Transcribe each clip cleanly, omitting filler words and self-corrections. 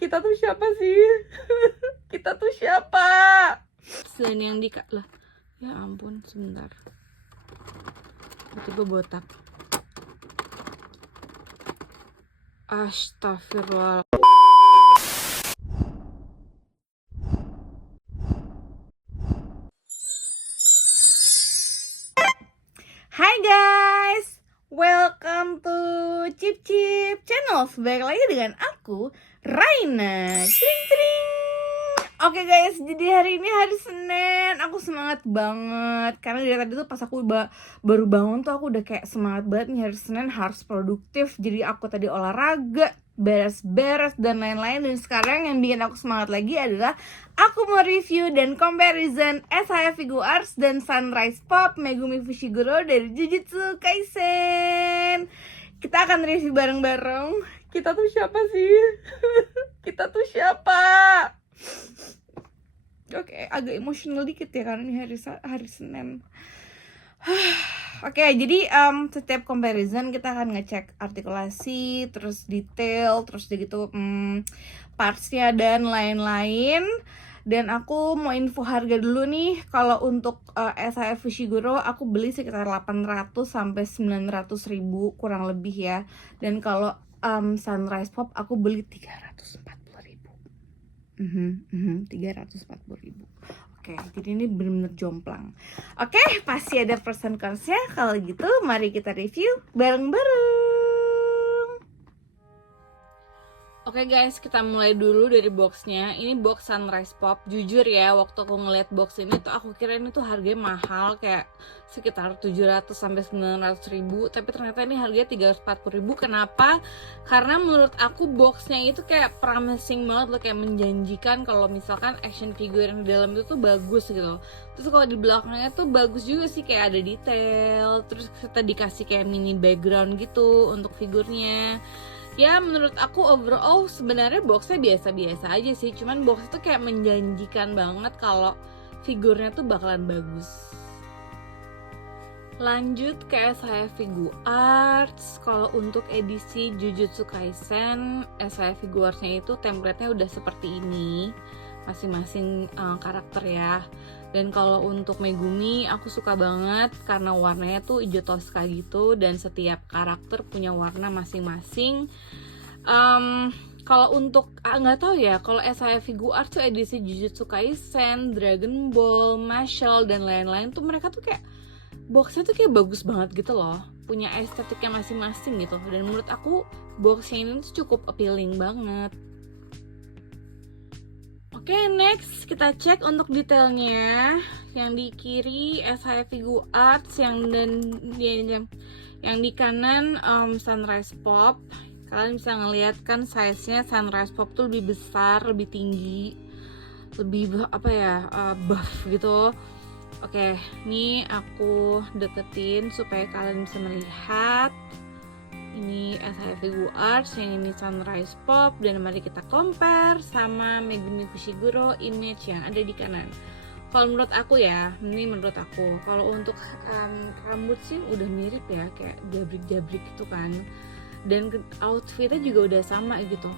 Kita tuh siapa sih? Kita tuh siapa? Dan yang lah. Ya ampun, sebentar. Tiba-tiba botak. Astagfirullah. Hai guys, welcome to Cip Cip Channel. Balik lagi dengan aku, Raina. Cring cring. Oke guys, jadi hari ini hari Senin. Aku semangat banget karena dari tadi tuh pas aku baru bangun tuh aku udah kayak semangat banget nih, hari Senin harus produktif. Jadi aku tadi olahraga, beres-beres dan lain-lain. Dan sekarang yang bikin aku semangat lagi adalah aku mau review dan comparison SHF Figuarts dan Sunrise Pop Megumi Fushiguro dari Jujutsu Kaisen. Kita akan review bareng-bareng. Kita tuh siapa sih? Kita tuh siapa? Oke, agak emosional dikit ya karena ini hari Senin. Oke, jadi setiap comparison kita akan ngecek artikulasi, terus detail, terus gitu partsnya dan lain-lain. Dan aku mau info harga dulu nih. Kalau untuk SHF Fushiguro aku beli sekitar 800 sampai 900 ribu kurang lebih ya. Dan kalau Sunrise Pop aku beli 340 ribu. 340 ribu. Oke, jadi ini bener-bener jomplang. Oke, pasti ada persen cost-nya. Kalau gitu, mari kita review bareng-bareng. Oke guys, kita mulai dulu dari boxnya. Ini box Sunrise Pop. Jujur ya, waktu aku ngeliat box ini tuh aku kira ini tuh harganya mahal, kayak sekitar 700 sampai 900 ribu. Tapi ternyata ini harganya 340 ribu. Kenapa? Karena menurut aku boxnya itu kayak promising banget loh, kayak menjanjikan kalau misalkan action figure yang di dalam itu tuh bagus gitu. Terus kalau di belakangnya tuh bagus juga sih, kayak ada detail. Terus kita dikasih kayak mini background gitu untuk figurnya. Ya menurut aku overall sebenarnya boxnya biasa-biasa aja sih. Cuman box itu kayak menjanjikan banget kalau figurnya tuh bakalan bagus. Lanjut ke SHF Figuarts. Kalau untuk edisi Jujutsu Kaisen, SHF Figuartsnya itu template-nya udah seperti ini, masing-masing karakter ya. Dan kalau untuk Megumi aku suka banget karena warnanya tuh hijau toska gitu, dan setiap karakter punya warna masing-masing. Kalau untuk nggak tahu ya, kalau SHF Figuarts tuh edisi Jujutsu Kaisen, Dragon Ball, Mashle dan lain-lain tuh mereka tuh kayak boxnya tuh kayak bagus banget gitu loh, punya estetiknya masing-masing gitu. Dan menurut aku boxnya ini tuh cukup appealing banget. Oke, next kita cek untuk detailnya. Yang di kiri SHF Figuarts, yang di kanan Sunrise Pop. Kalian bisa ngeliat kan size-nya Sunrise Pop tuh lebih besar, lebih tinggi, lebih buff gitu. Oke, ini aku deketin supaya kalian bisa melihat. Ini SHF Figuarts, yang ini Sunrise Pop, dan mari kita compare sama Megumi Fushiguro image yang ada di kanan. Kalau menurut aku ya, ini menurut aku. Kalau untuk rambut sih udah mirip ya, kayak jabrik-jabrik gitu kan. Dan outfitnya juga udah sama gitu.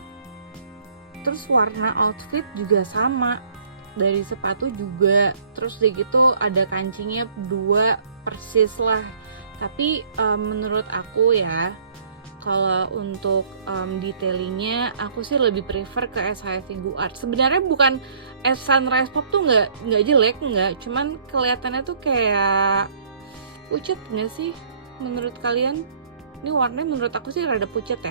Terus warna outfit juga sama, dari sepatu juga. Terus udah gitu ada kancingnya 2 persis lah. Tapi menurut aku ya, kalau untuk detailingnya aku sih lebih prefer ke SHF Figuarts. Sebenarnya bukan Sunrise Pop tuh nggak jelek, nggak, cuman kelihatannya tuh kayak pucet nggak sih menurut kalian? Ini warnanya menurut aku sih rada pucet ya.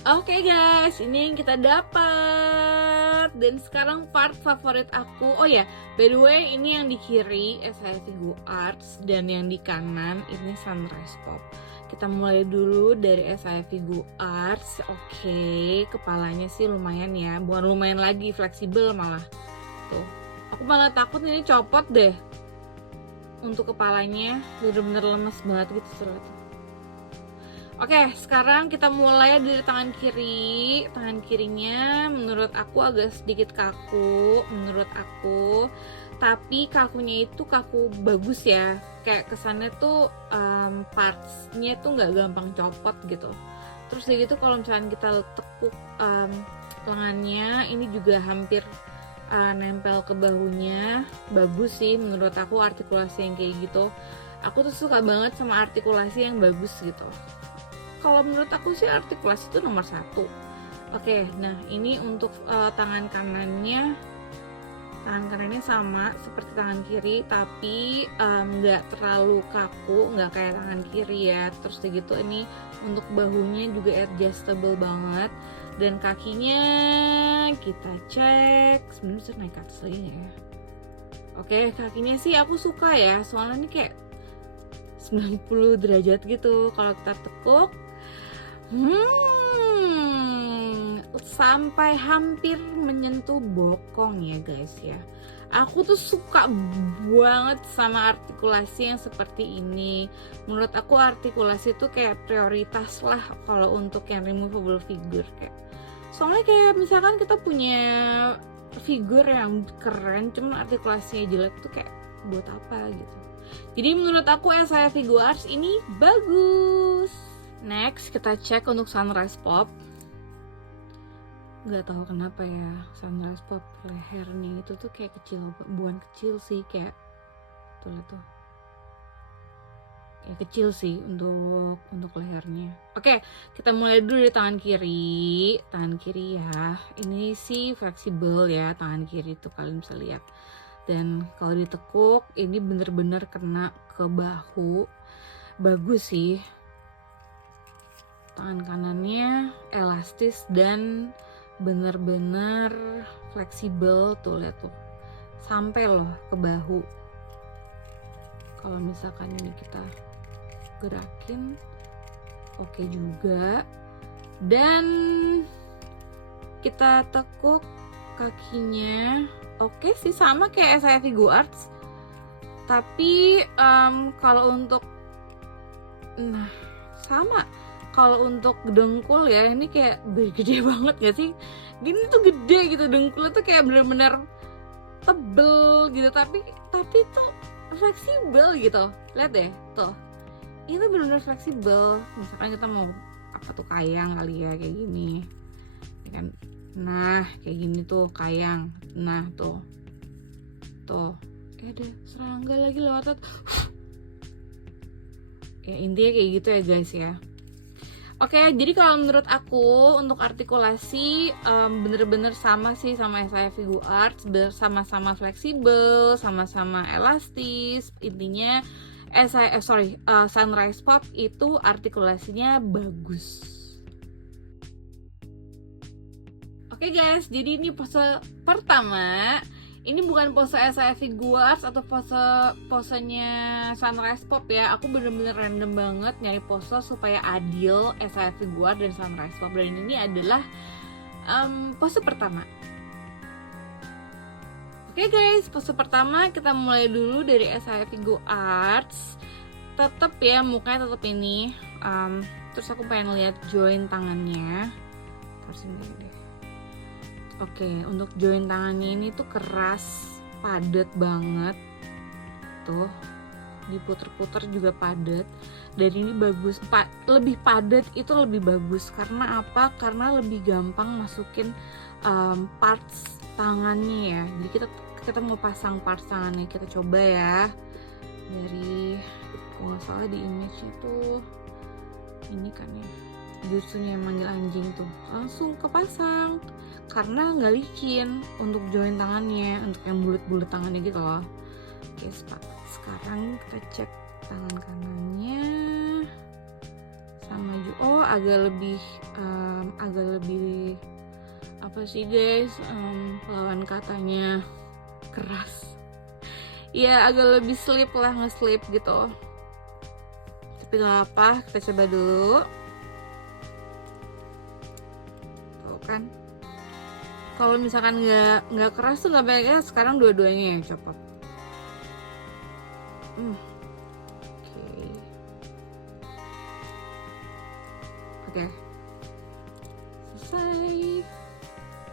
Oke guys, ini yang kita dapat. Dan sekarang part favorit aku. Oh ya, by the way, ini yang di kiri SHF Figuarts, dan yang di kanan ini Sunrise Pop. Kita mulai dulu dari SHF Figuarts. Oke, kepalanya sih lumayan ya. Bukan lumayan lagi, fleksibel malah. Tuh, aku malah takut ini copot deh. Untuk kepalanya bener-bener lemes banget gitu ternyata. Oke, sekarang kita mulai dari tangan kiri. Tangan kirinya menurut aku agak sedikit kaku, menurut aku. Tapi kakunya itu kaku bagus ya. Kayak kesannya tuh partsnya tuh nggak gampang copot gitu. Terus kayak gitu kalau misalkan kita tekuk lengannya, ini juga hampir nempel ke bahunya. Bagus sih menurut aku artikulasi yang kayak gitu. Aku tuh suka banget sama artikulasi yang bagus gitu. Kalau menurut aku sih artikulasi itu nomor 1. Oke, nah ini untuk tangan kanannya sama seperti tangan kiri, tapi nggak terlalu kaku, nggak kayak tangan kiri ya. Terus gitu ini untuk bahunya juga adjustable banget, dan kakinya kita cek. Sebenarnya bisa naik ke atas lagi ya. Oke, kakinya sih aku suka ya, soalnya ini kayak 90 derajat gitu. Kalau kita tekuk sampai hampir menyentuh bokong ya guys ya. Aku tuh suka banget sama artikulasi yang seperti ini. Menurut aku artikulasi itu kayak prioritas lah kalau untuk yang removable figure kayak. Soalnya kayak misalkan kita punya figur yang keren cuman artikulasinya jelek tuh kayak buat apa gitu. Jadi menurut aku SIA Figuarts ini bagus. Next kita cek untuk Sunrise Pop. Nggak tahu kenapa ya, Sunrise Pop lehernya itu tuh kayak kecil, bukan kecil sih, kayak tuh lihat tuh, kayak kecil sih untuk lehernya. Oke, kita mulai dulu dari tangan kiri ya. Ini sih fleksibel ya, tangan kiri tuh kalian bisa lihat. Dan kalau ditekuk ini bener-bener kena ke bahu, bagus sih. Tangan kanannya elastis dan bener-bener fleksibel tuh, lihat tuh, sampai loh ke bahu. Kalau misalkan ini kita gerakin, oke juga. Dan kita tekuk kakinya, oke sih sama kayak SIA Figuarts. Tapi kalau untuk sama. Kalau untuk dengkul ya, ini kayak gede banget gak sih? Gini tuh gede gitu, dengkul tuh kayak bener-bener tebel gitu, tapi tuh fleksibel gitu. Lihat deh, tuh. Itu bener-bener fleksibel. Misalkan kita mau apa tuh, kayang kali ya, kayak gini. Ya kan? Nah, kayak gini tuh kayang. Nah, tuh. Ada serangga lagi lewat. Ya intinya kayak gitu ya guys ya. Oke, jadi kalau menurut aku untuk artikulasi bener-bener sama sih sama SIA Figuarts, sama-sama fleksibel, sama-sama elastis. Intinya Sunrise Pop itu artikulasinya bagus. Oke guys, jadi ini pose pertama. Ini bukan pose SIA Figuarts atau posenya Sunrise Pop ya. Aku bener-bener random banget nyari pose supaya adil SIA Figuarts dan Sunrise Pop. Dan ini adalah pose pertama. Oke guys, pose pertama kita mulai dulu dari SIA Figuarts. Tetep ya, mukanya tetep ini. Terus aku pengen lihat join tangannya. Terus ini deh. Oke, untuk join tangannya ini tuh keras, padat banget. Tuh, diputer-puter juga padat. Dan ini bagus, lebih padat itu lebih bagus. Karena apa? Karena lebih gampang masukin parts tangannya ya. Jadi kita mau pasang parts tangannya, kita coba ya. Dari, kalau nggak salah di image itu ini kan ya, jutsunya yang manggil anjing tuh, langsung kepasang karena nggak licin untuk join tangannya, untuk yang bulat-bulat tangannya gitu loh. Oke, sekarang kita cek tangan kanannya sama juga. Agak lebih apa sih guys, lawan katanya keras ya, agak lebih slip lah, nge-slip gitu. Tapi gak apa, kita coba dulu. Tuh kan, kalau misalkan nggak keras tuh nggak baik ya. Sekarang dua-duanya ya, coba. Oke. Selesai.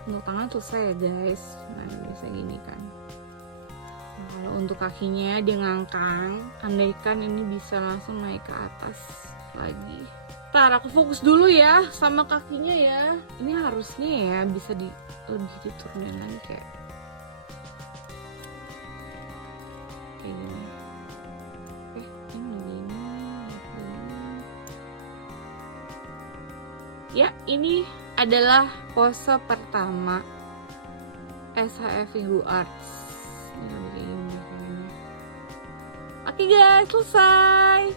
Untuk tangan selesai ya guys. Nah biasa gini kan. Nah, kalau untuk kakinya dia ngangkang, andaikan ini bisa langsung naik ke atas lagi. Ntar aku fokus dulu ya sama kakinya ya. Ini harusnya ya bisa lebih diturunin lagi kayak gini. Ya, ini adalah pose pertama SHF Figure Arts. Ini begini kayaknya. Oke guys, selesai.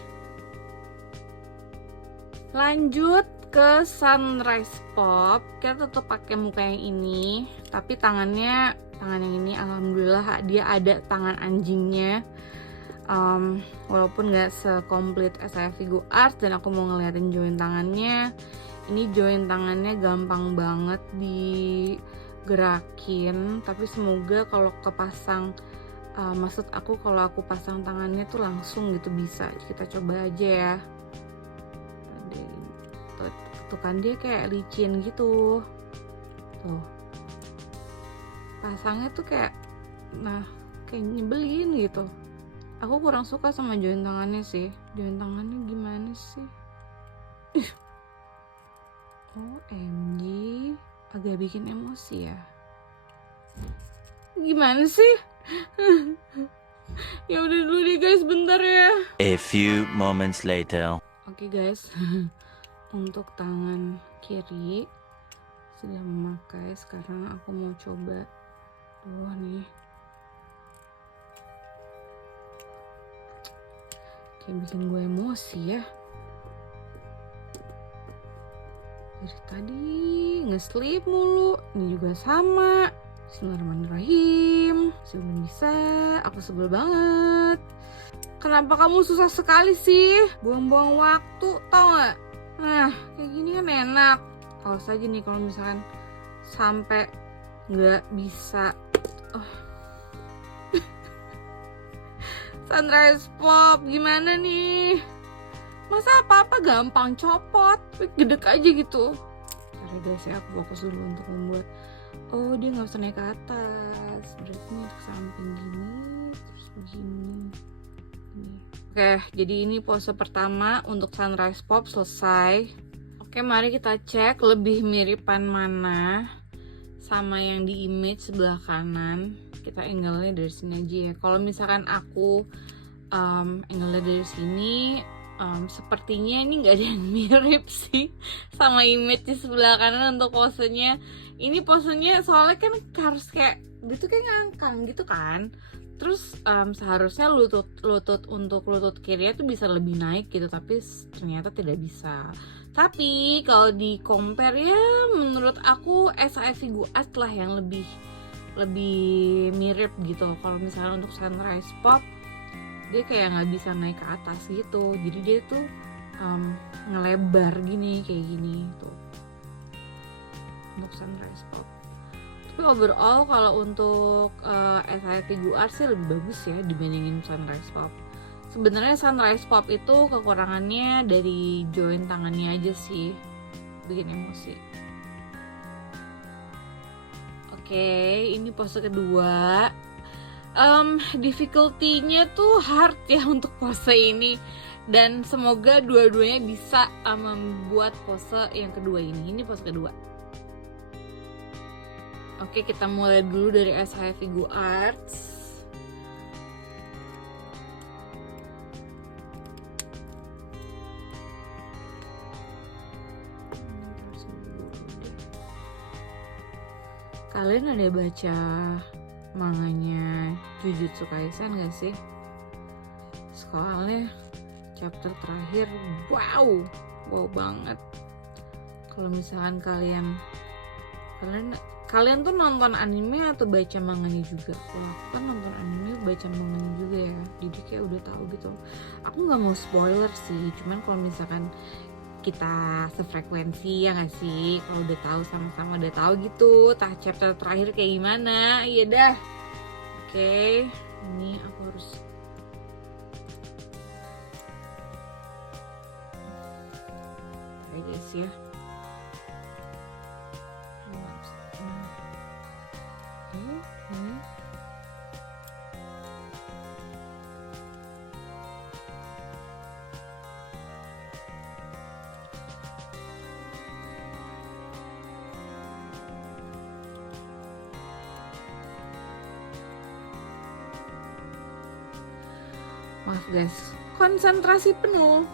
Lanjut ke Sunrise Pop. Kita tetap pakai muka yang ini, tapi tangan yang ini alhamdulillah dia ada tangan anjingnya. Walaupun gak sekomplit SHF Figure Arts, dan aku mau ngeliatin join tangannya. Ini join tangannya gampang banget digerakin, tapi semoga kalau kepasang, maksud aku kalau aku pasang tangannya tuh langsung gitu bisa. Kita coba aja ya. Tuh kan dia kayak licin gitu. Tuh. Pasangnya tuh kayak nyebelin gitu. Aku kurang suka sama join tangannya sih. Join tangannya gimana sih? OMG, agak bikin emosi ya. Gimana sih? Ya udah dulu deh guys, bentar ya. A few moments later. Oke guys, untuk tangan kiri sudah memakai. Sekarang aku mau coba dua nih. Kayak bikin gue emosi ya. Dari tadi nge-sleep mulu. Ini juga sama. Bismillahirrahmanirrahim. Belum bisa. Aku sebel banget. Kenapa kamu susah sekali sih? Buang-buang waktu, tau gak? Nah, kayak gini kan enak. Awas aja nih kalau misalkan sampai nggak bisa. Sunrise Pop, gimana nih? Masa apa-apa gampang copot, gedek aja gitu. Karena guys ya, aku fokus dulu untuk membuat. Oh, dia nggak usah naik ke atas, berarti ini ke samping gini, terus begini. Oke, jadi ini pose pertama untuk Sunrise Pop selesai. Oke, mari kita cek lebih miripan mana sama yang di image sebelah kanan. Kita angle-nya dari sini aja ya. Kalau misalkan aku angle-nya dari sini, sepertinya ini nggak ada yang mirip sih sama image di sebelah kanan untuk posenya. Ini posenya soalnya kan harus kayak gitu, kayak ngangkang gitu kan. Terus seharusnya lutut untuk lutut kiri itu bisa lebih naik gitu, tapi ternyata tidak bisa. Tapi kalau di compare ya, menurut aku SHF Figure Arts lah yang lebih mirip gitu. Kalau misalnya untuk Sunrise Pop, dia kayak nggak bisa naik ke atas gitu, jadi dia tuh ngelebar gini, kayak gini tuh untuk Sunrise Pop. Tapi overall kalau untuk SHF Figure Arts sih lebih bagus ya dibandingin Sunrise Pop. Sebenarnya Sunrise Pop itu kekurangannya dari join tangannya aja sih, bikin emosi. Oke, ini pose kedua. Difficulty-nya tuh hard ya untuk pose ini, dan semoga dua-duanya bisa membuat pose yang kedua ini. Ini pose kedua. Oke, kita mulai dulu dari SHF Figure Arts. Kalian ada baca manganya Jujutsu Kaisen gak sih? Soalnya chapter terakhir wow banget. Kalau misalkan kalian tuh nonton anime atau baca manganya juga? Kalau aku kan nonton anime, baca manganya juga ya, jadi kayak udah tahu gitu. Aku nggak mau spoiler sih, cuman kalau misalkan kita sefrekuensi ya nggak sih, kalau udah tahu sama-sama udah tahu gitu chapter terakhir kayak gimana. Iya dah. Oke, ini aku harus guys ya. Maaf guys, konsentrasi penuh.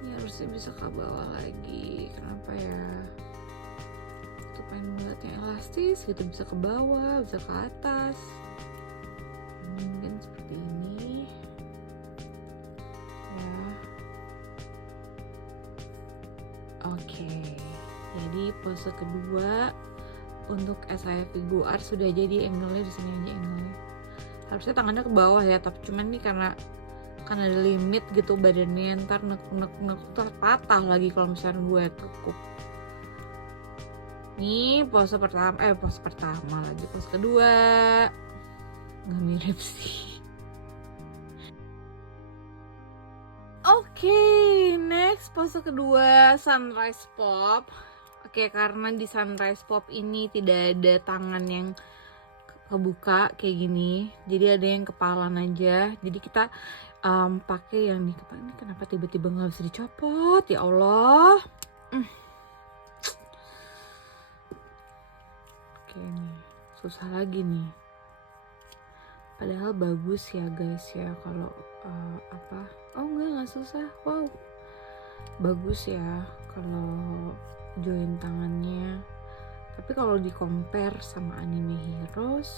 Ini harusnya bisa ke bawah lagi. Kenapa ya? Tuh pengen buat yang elastis gitu, bisa ke bawah, bisa ke atas. Mungkin seperti ini. Ya. Oke. Jadi pose kedua untuk SIF Figuart sudah jadi, angle-nya di sini aja angle-nya. Harusnya tangannya ke bawah ya, tapi cuman nih karena ada limit gitu badannya, ntar nek tuh patah lagi kalau misalnya gue tekuk. Nih pose pertama lagi, pose kedua nggak mirip sih. Oke, next pose kedua sunrise pop. Oke, karena di sunrise pop ini tidak ada tangan yang kebuka kayak gini, jadi ada yang kepalan aja. Jadi kita pakai yang di kepala. Ini kenapa tiba-tiba nggak bisa dicopot, ya Allah. Oke nih, susah lagi nih. Padahal bagus ya guys ya kalau nggak susah. Wow, bagus ya kalau join tangannya. Tapi kalau di compare sama anime heroes,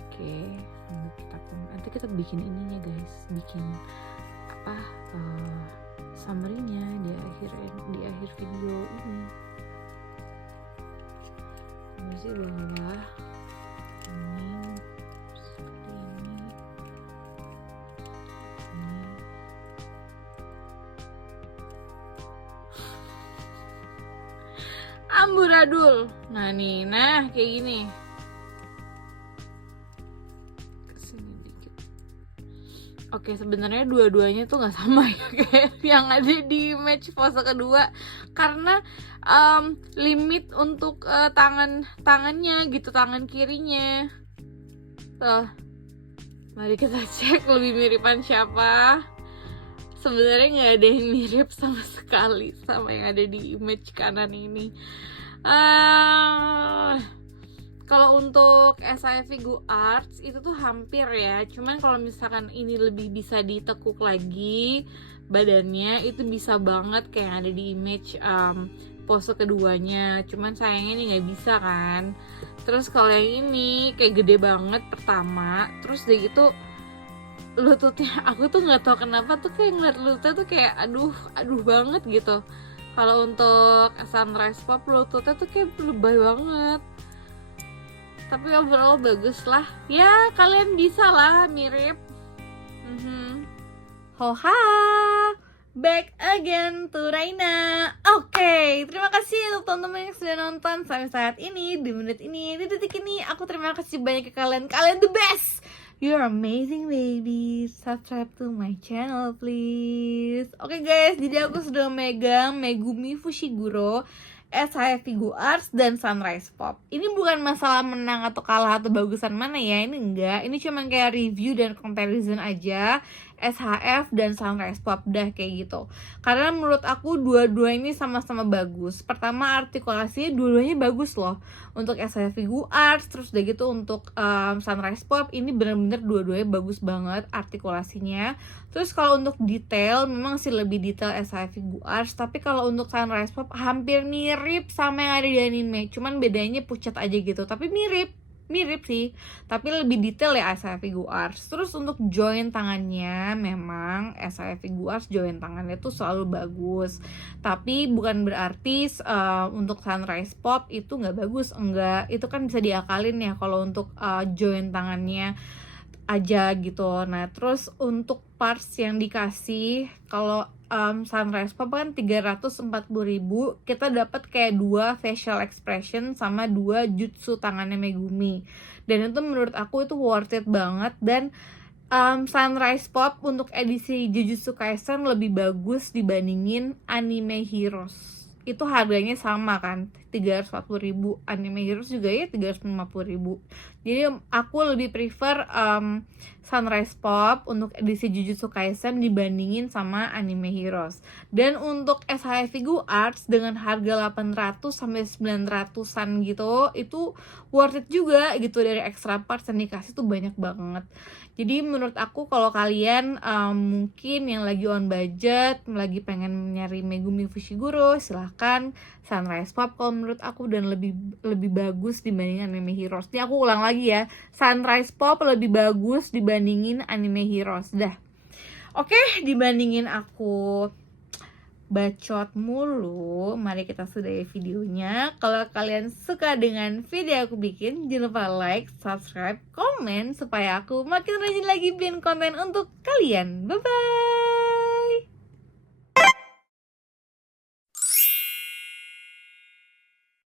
oke, nanti kita bikin ininya guys, bikin summary-nya di akhir video ini. Masih bawah ini seperti ini. Amburadul. Nah kayak gini. Kesini dikit. Oke, sebenarnya dua-duanya tuh nggak sama ya kayak yang ada di match pose kedua, karena limit untuk tangannya gitu, tangan kirinya. Tuh, mari kita cek lebih miripan siapa. Sebenarnya nggak ada yang mirip sama sekali sama yang ada di image kanan ini. Kalau untuk SIF Figuart itu tuh hampir ya, cuman kalau misalkan ini lebih bisa ditekuk lagi badannya, itu bisa banget kayak yang ada di image pose keduanya. Cuman sayangnya ini nggak bisa kan. Terus kalau yang ini kayak gede banget pertama, terus udah gitu lututnya, aku tuh nggak tahu kenapa tuh kayak ngeliat lututnya tuh kayak aduh banget gitu. Kalau untuk sunrise pop lututnya tuh kayak lebay banget. Tapi overall bagus lah. Ya kalian bisa lah mirip. Hoha, back again to Raina. Oke, terima kasih untuk teman-teman yang sudah nonton sampai saat ini, di menit ini, di detik ini. Aku terima kasih banyak ke kalian. Kalian the best. You're amazing baby. Subscribe to my channel please. Oke guys, jadi aku sudah megang Megumi Fushiguro, SIF Figuart dan Sunrise Pop. Ini bukan masalah menang atau kalah atau bagusan mana ya, ini enggak. Ini cuma kayak review dan comparison aja SHF dan Sunrise Pop, dah kayak gitu. Karena menurut aku dua-dua ini sama-sama bagus. Pertama artikulasinya dua-duanya bagus loh. Untuk SHF Figuart, terus udah gitu untuk Sunrise Pop ini bener-bener dua-duanya bagus banget artikulasinya. Terus kalau untuk detail memang sih lebih detail SHF Figuart, tapi kalau untuk Sunrise Pop hampir mirip sama yang ada di anime. Cuman bedanya pucat aja gitu, tapi mirip sih, tapi lebih detail ya SIF Figuart. Terus untuk join tangannya, memang SIF Figuart join tangannya tuh selalu bagus, tapi bukan berarti untuk Sunrise Pop itu nggak bagus, enggak. Itu kan bisa diakalin ya kalau untuk join tangannya aja gitu. Nah terus untuk parts yang dikasih, kalau Sunrise Pop kan 340.000, kita dapat kayak 2 facial expression sama 2 jutsu tangannya Megumi, dan itu menurut aku itu worth it banget. Dan Sunrise Pop untuk edisi Jujutsu Kaisen lebih bagus dibandingin Anime Heroes. Itu harganya sama kan, 340.000, Anime Heroes juga ya 350.000. Jadi aku lebih prefer Sunrise Pop untuk edisi Jujutsu Kaisen dibandingin sama Anime Heroes. Dan untuk SH Figure Arts dengan harga 800 sampai 900-an gitu, itu worth it juga gitu, dari extra parts yang dikasih tuh banyak banget. Jadi menurut aku kalau kalian mungkin yang lagi on budget, lagi pengen nyari Megumi Fushiguro, silahkan Sunrise Pop kalau menurut aku, dan lebih bagus dibandingin Anime Heroes. Ini aku ulang lagi ya, Sunrise Pop lebih bagus dibandingin Anime Heroes. Dah. Oke, dibandingin aku bacot mulu, mari kita sudahi videonya. Kalau kalian suka dengan video aku bikin, jangan lupa like, subscribe, komen supaya aku makin rajin lagi bikin konten untuk kalian. Bye bye.